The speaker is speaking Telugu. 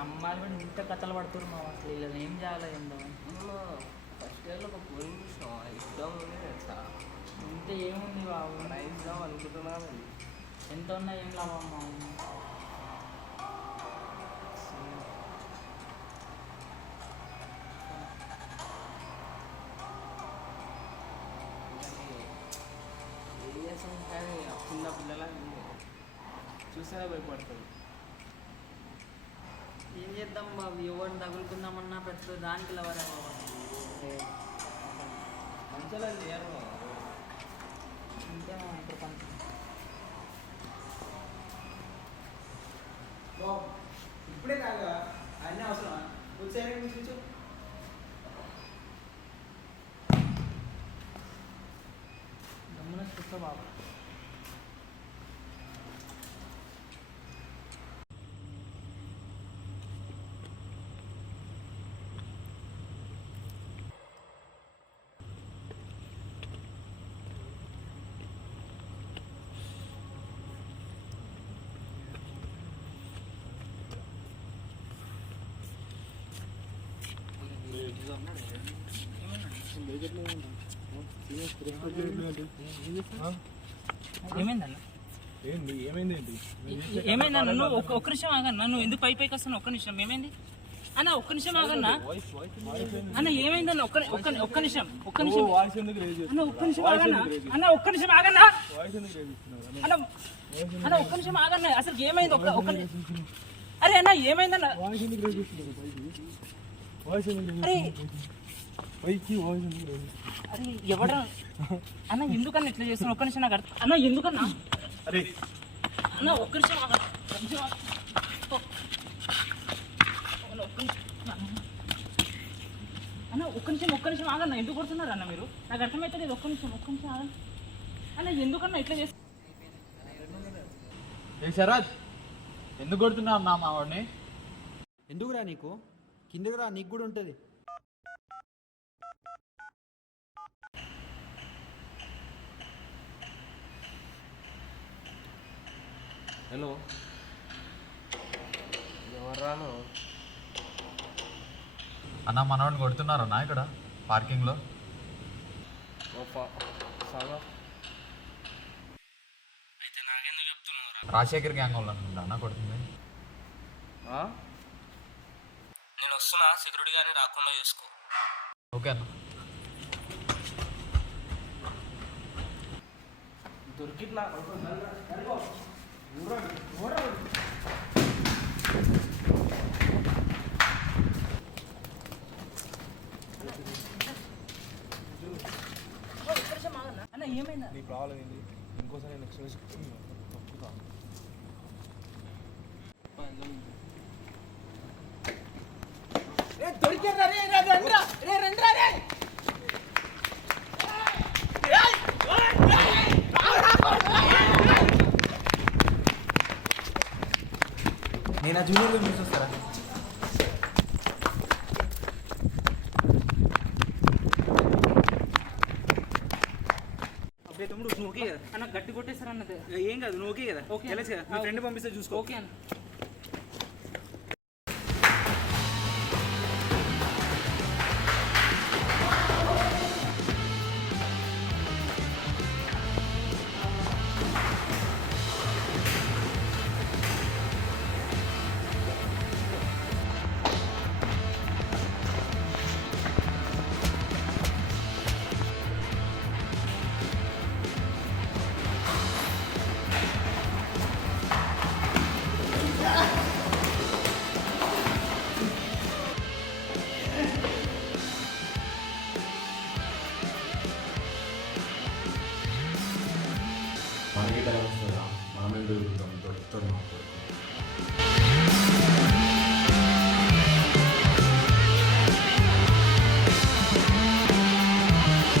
అమ్మాయిలు కూడా ఇంత కథలు పడుతున్నారు మా అసలు ఇలా ఏం చేయాలి ఏందో ఫస్ట్ ఇయర్లో ఒక పోయింగ్ చూసినాం ఎగ్జామ్ ఉంది తెలుసా ఇంత ఏముంది బాబు ఎగ్జామ్ అనుకుంటున్నాను ఎంత ఉన్నా ఏం లాభం మా ఏం చేస్తాం కానీ చిన్న పిల్లల చూసేలా భయపడుతుంది ఏం చేద్దాం బాబు ఎవరిని తగులుకుందామన్నా ప్రతి దానికి లవరే మంచిగా చేయరు అంతే ప్రపంచం ఇప్పుడే కాగా అన్నీ అవసరమా వచ్చాయని చూపించు గమ్మున చూస్తా బాబు ఏమైందన్న ఏమైందన్న నువ్వు ఒక్క నిమిషం ఆగన్నా నువ్వు ఎందుకు పైకి వస్తున్నావు ఒక్క నిమిషం ఏమైంది అన్న ఒక్క నిమిషం ఆగన్నా అన్న ఏమైందన్న ఒక్క నిమిషం అన్న ఒక్క నిమిషం ఆగన్నా అన్న ఒక్క నిమిషం ఆగన్నా అన్న అన్న ఒక్క నిమిషం ఆగన్నా అసలు ఏమైంది ఒక్క అరే అన్న ఏమైందన్న అరే అరే ఎవడ అన్న ఎందుకన్నా ఇట్లా చేస్తున్నావు ఒక్క నిమిషం నాకు అన్న ఎందుకన్నా అరే అన్న ఒక్క నిమిషం అన్న ఒక్క నిమిషం ఆగన్న ఎందుకు కొడుతున్నారు అన్న మీరు నాకు అర్థమవుతుంది ఒక్క నిమిషం ఆగన్న అన్న ఎందుకన్నా ఇట్లా చేస్తా శరత్ ఎందుకు కొడుతున్నావు అన్నా మా వాడిని ఎందుకురా నీకు కిందకి రా నీకు కూడా ఉంటుంది హలో ఎవర్రాను అన్న మనవాడిని కొడుతున్నారన్నా ఇక్కడ పార్కింగ్లో అయితే నాకెందుకు చెప్తున్నావు రాజశేఖర్ గ్యాంగ్ వాళ్ళు అనుకుంటా అన్న కొడుతుంది నేను వస్తున్నా సెక్యూరిటీ గారిని రాకుండా చూసుకో ఓకే అన్న దొరికిట్లా అన్న ఏమైందా నీ ప్రాబ్లం ఏంటి ఇంకోసారి నెక్స్ట్ తొక్కుతా దొరికారా రే రండ్రా రే రండ్రా రే నేను ఆ జూనియర్లో చూసొస్తారా అబ్బే తమ్ముడు నువ్వు ఓకే కదా అన్న గట్టి కొట్టేస్తారు అన్నది ఏం కాదు నువ్వు ఓకే కదా ఓకే తెలుసు కదా మీ ఫ్రెండ్ పంపిస్తే చూసుకో ఓకే అన్న మనకి టైం వస్తుందా మనం ఎందుకు దొరుకుతాం దొరుకుతారు మా కొడుకు